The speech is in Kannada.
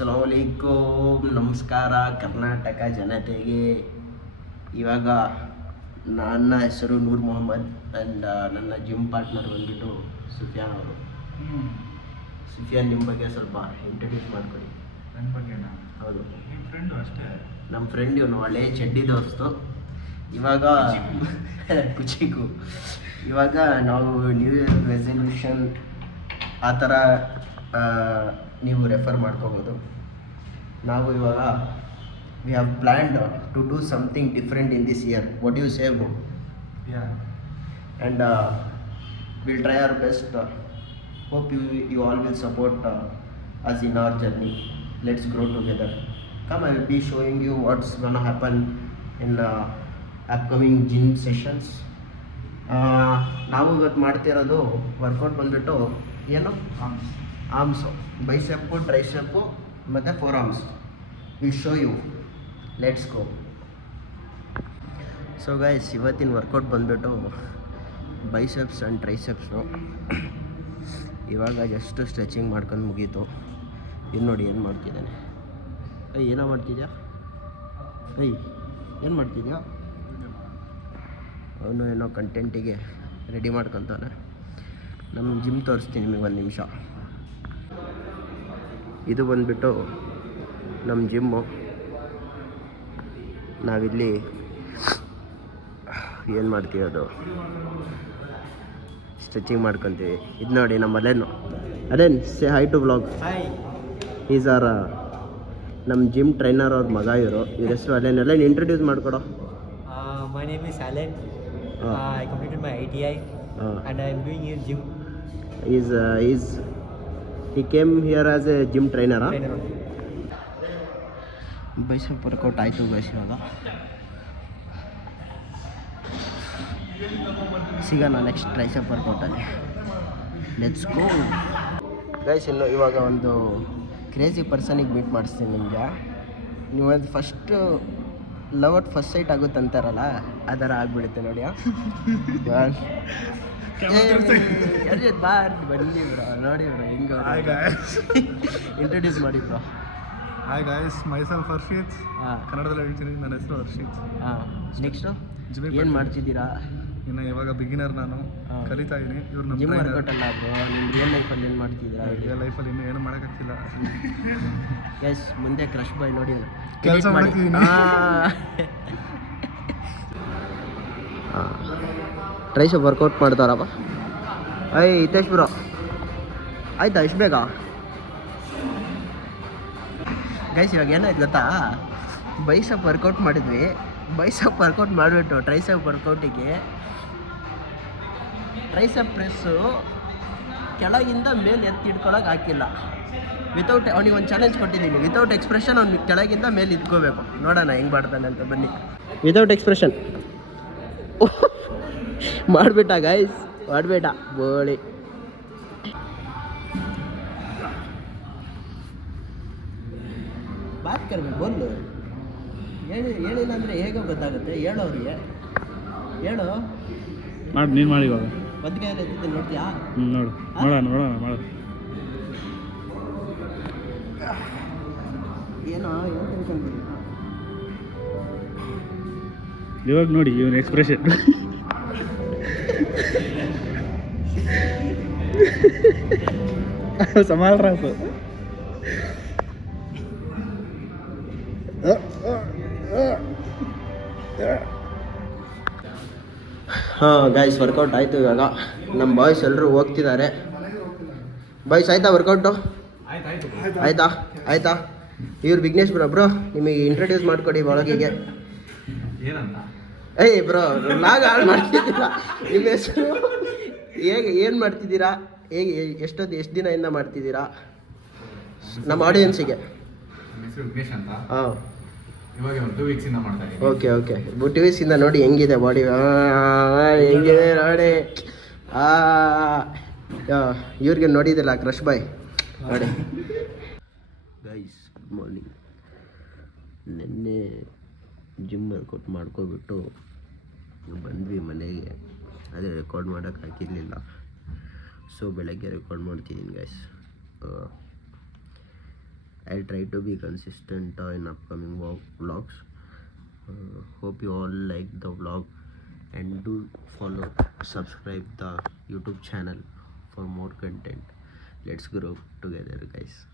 ಅಸ್ಸಲಾಮುಅಲೈಕುಮ್, ನಮಸ್ಕಾರ ಕರ್ನಾಟಕ ಜನತೆಗೆ. ಇವಾಗ ನನ್ನ ಹೆಸರು ನೂರ್ ಮೊಹಮ್ಮದ್ ಆ್ಯಂಡ್ ನನ್ನ ಜಿಮ್ ಪಾರ್ಟ್ನರ್ ಬಂದ್ಬಿಟ್ಟು ಸುಫಿಯಾನ್ ಅವರು. ಸುಫಿಯಾನ್, ನಿಮ್ಮ ಬಗ್ಗೆ ಸ್ವಲ್ಪ ಇಂಟ್ರಡ್ಯೂಸ್ ಮಾಡ್ಕೊಳ್ಳಿ. ನನ್ನ ಬಗ್ಗೆನಾ? ಹೌದು, ನಿಮ್ಮ ಫ್ರೆಂಡು ಅಷ್ಟೇ. ನಮ್ಮ ಫ್ರೆಂಡ್ ಇವನು, ಒಳ್ಳೆ ಚಡ್ಡಿ ದೋಸ್ತು. ಇವಾಗ ಕುಚಿಕು ಇವಾಗ ನಾವು ನ್ಯೂ ಇಯರ್ ರೆಸಲ್ಯೂಷನ್ ಆ ಥರ ನೀವು ರೆಫರ್ ಮಾಡ್ಕೋಬೋದು. ನಾವು ಇವಾಗ we have planned to do something different in this year. What you say bro? And will try our best. Hope you all will support us in our journey. Let's grow together. Come, I will be showing you what's gonna happen in upcoming gym sessions. ನಾವು ಇವತ್ತು ಮಾಡ್ತಿರೋದು ವರ್ಕೌಟ್ ಬಂದುಬಿಟ್ಟು ಏನು, ಆರ್ಮ್ಸು, ಬೈಸೆಪ್ಪು, ಟ್ರೈಸೆಪ್ಪು ಮತ್ತು forearms. Will show you. Let's go. So guys, ಇವತ್ತಿನ ವರ್ಕೌಟ್ ಬಂದುಬಿಟ್ಟು ಬೈಸೆಪ್ಸ್ ಆ್ಯಂಡ್ ಟ್ರೈಸೆಪ್ಸು. ಇವಾಗ ಜಸ್ಟ್ ಸ್ಟ್ರೆಚಿಂಗ್ ಮಾಡ್ಕೊಂಡು ಮುಗೀತು. ಇದು ನೋಡಿ ಏನು ಮಾಡ್ತಿದ್ದಾನೆ. ಏನೋ ಮಾಡ್ತಿದ್ಯಾ? ಏನು ಮಾಡ್ತಿದ್ಯಾ? ಅವನು ಏನೋ ಕಂಟೆಂಟಿಗೆ ರೆಡಿ ಮಾಡ್ಕೊತಾನೆ. ನಮ್ಮ ಜಿಮ್ ತೋರಿಸ್ತೀನಿ ನಿಮಗೆ ಒಂದು ನಿಮಿಷ. ಇದು ಬಂದುಬಿಟ್ಟು ನಮ್ಮ ಜಿಮ್ಮು. ನಾವಿಲ್ಲಿ ಏನು ಮಾಡ್ತೀವಿ, ಅದು ಸ್ಟ್ರೆಚಿಂಗ್ ಮಾಡ್ಕೊತೀವಿ. ಇದು ನೋಡಿ ನಮ್ಮ Allen say hi to blog. ಈಸ್ ಆರ್ ನಮ್ಮ ಜಿಮ್ ಟ್ರೈನರ್ ಅವ್ರ ಮಗ ಇವರು. ಇವ್ರ ಹೆಸರು ಅಲೆನ್ ಇಂಟ್ರೊಡ್ಯೂಸ್ ಮಾಡಿಕೊಡೋ. My name is Alan. I completed my ITI and I am doing here gym. He came here as a gym trainer. Trainer. Bicep workout ಆಯಿತು ಗೈಸ್. ಇವಾಗ ಸಿಗೋಣ ನೆಕ್ಸ್ಟ್ ಟ್ರೈಸೆಪ್ ವರ್ಕೌಟಲ್ಲಿ. Let's go guys. ಇನ್ನು ಇವಾಗ ಒಂದು ಕ್ರೇಜಿ ಪರ್ಸನಿಗೆ ಮೀಟ್ ಮಾಡಿಸ್ತೀನಿ ನಿಮಗೆ. ನೀವೊಂದು first love at first sight ಆಗುತ್ತೆ ಅಂತಾರಲ್ಲ, ಆ ಥರ ಆಗಿಬಿಡುತ್ತೆ ನೋಡಿ. ಬನ್ನಿ ಬ್ರೋ, ನೋಡಿ ಬ್ರೋ ಹಿಂಗೆ ಇಂಟ್ರೊಡ್ಯೂಸ್ ಮಾಡಿ bro. Hi guys, myself Harshit. ಕನ್ನಡದಲ್ಲಿ ಹೇಳ್ತೀನಿ, ನನ್ನ ಹೆಸರು ಹರ್ಷಿತ್. ನೆಕ್ಸ್ಟು ಏನು ಮಾಡ್ತಿದ್ದೀರಾ? ಇನ್ನು ಇವಾಗ ಬಿಗಿನರ್, ನಾನು ಕಲಿತಾ ಇದ್ದೀನಿ. ಇವ್ರು ನಮ್ಮ ಜಿಮ್ ವರ್ಕೌಟ್ ಅಲ್ಲ ಬ್ರೋ, ನಿಮ್ಮ ರಿಯಲ್ ಲೈಫಲ್ಲಿ ಏನು ಮಾಡ್ತಿದ್ದೀರಾ? ರಿಯಲ್ ಲೈಫಲ್ಲಿ ಇನ್ನೂ ಏನು ಮಾಡೋಕ್ಕಾಗ್ತಿಲ್ಲ. ಎಸ್, ಮುಂದೆ ಕ್ರಶ್ ಬಾಯ್ ನೋಡಿ ಕೆಲಸ ಮಾಡ್ತಿದ್ದೀನಿ. ಟ್ರೈಸೆಪ್ ವರ್ಕೌಟ್ ಮಾಡ್ತಾರಪ್ಪ. ಹಿತೇಶ್ ಬ್ರೋ, ಆಯ್ತಾ ಇಷ್ಟು ಬೇಗ? ಗೈಸ್, ಇವಾಗ ಏನಾಯ್ತು ಗೊತ್ತಾ, ಬೈಸೆಪ್ ವರ್ಕೌಟ್ ಮಾಡಿದ್ವಿ. ಬೈಸೆಪ್ ವರ್ಕೌಟ್ ಮಾಡಿಬಿಟ್ಟು ಟ್ರೈಸೆಪ್ ವರ್ಕೌಟಿಗೆ ಟ್ರೈಸೆಪ್ ಪ್ರೆಸ್ಸು ಕೆಳಗಿಂದ ಮೇಲೆ ಎತ್ತಿಡ್ಕೊಳಕ್ಕೆ ಹಾಕಿಲ್ಲ. ವಿತೌಟ್, ಅವ್ನಿಗೆ ಒಂದು ಚಾಲೆಂಜ್ ಕೊಟ್ಟಿದ್ದೀನಿ. ವಿತೌಟ್ ಎಕ್ಸ್ಪ್ರೆಷನ್ ಅವ್ನಿಗೆ ಕೆಳಗಿಂದ ಮೇಲೆ ಇಟ್ಕೋಬೇಕು. ನೋಡೋಣ ಹೆಂಗೆ ಮಾಡ್ತಾನೆ ಅಂತ. ಬನ್ನಿ. ವಿತೌಟ್ ಎಕ್ಸ್ಪ್ರೆಷನ್ ಮಾಡಿಬಿಟ್ಟ ಗೈಸ್, ಮಾಡಿಬಿಟ್ಟ ಬೋಳಿ. ಬಾತ್ ಕರ್ಬೇಕು ಬೋಲು. ಹೇಳಿಲ್ಲ ಅಂದರೆ ಹೇಗೆ ಗೊತ್ತಾಗುತ್ತೆ? ಹೇಳು ಅವರಿಗೆ, ಹೇಳು. ಮಾಡಿ, ನೀನು ಮಾಡಿ ಇವಾಗ. ಬದ್ಕಾಯಲ್ಲಿ ಎತ್ತಿದ್ದೀನಿ, ನೋಡ್ತೀಯಾ? ನೋಡು, ನೋಡೋಣ ಮಾಡು. ಏನೋ ಏನು ತಿಳ್ಕೊಂತೀನಿ ಇವಾಗ ನೋಡಿ ಇವನ್ ಎಕ್ಸ್ಪ್ರೆಷನ್. ಸಮಾಲ್ರಾಸು. ಗೈಸ್, ವರ್ಕೌಟ್ ಆಯಿತು. ಇವಾಗ ನಮ್ಮ ಬಾಯ್ಸ್ ಎಲ್ಲರೂ ಹೋಗ್ತಿದ್ದಾರೆ. ಬಾಯ್ಸ್ ಆಯ್ತಾ ವರ್ಕೌಟು? ಆಯ್ತಾ? ಇವ್ರು ವಿಘ್ನೇಶ್ ಬ್ರೋ, ನಿಮಗೆ ಇಂಟ್ರೊಡ್ಯೂಸ್ ಮಾಡಿಕೊಡಿ ಒಳಗಿಗೆ. ಬ್ರೋ, ಲಾಗ್ ಹಾಳು ಮಾಡ್ತಿದ್ದೀರಾ? ನಿಮ್ಮ ಹೆಸರು ಹೇಗೆ, ಏನು ಮಾಡ್ತಿದ್ದೀರಾ? ಹೇಗೆ, ಎಷ್ಟು ದಿನದಿಂದ ಮಾಡ್ತಿದ್ದೀರಾ ನಮ್ಮ ಆಡಿಯನ್ಸಿಗೆ? ಹಾಂ, ಓಕೆ. 2 ವೀಕ್ಸಿಂದ ನೋಡಿ ಹೆಂಗಿದೆ ಬಾಡಿ, ಹೆಂಗಿದೆ ನೋಡಿ. ಇವ್ರಿಗೆ ನೋಡಿದಿಲ್ಲ ಕ್ರಶ್ ಬಾಯ್ ನೋಡಿ. Guys, good morning. ನೆನ್ನೆ ಜಿಮ್ ವರ್ಕೌಟ್ ಮಾಡ್ಕೊಬಿಟ್ಟು ಬಂದ್ವಿ ಮನೆಗೆ. ಅದೇ ರೆಕಾರ್ಡ್ ಮಾಡೋಕ್ಕೆ ಹಾಕಿರಲಿಲ್ಲ. ಸೊ ಬೆಳಗ್ಗೆ ರೆಕಾರ್ಡ್ ಮಾಡ್ತಿದ್ದೀನಿ guys. I'll try to be consistent in upcoming vlogs. Hope you all like the vlog, and do follow, subscribe the YouTube channel for more content. Let's grow together, guys.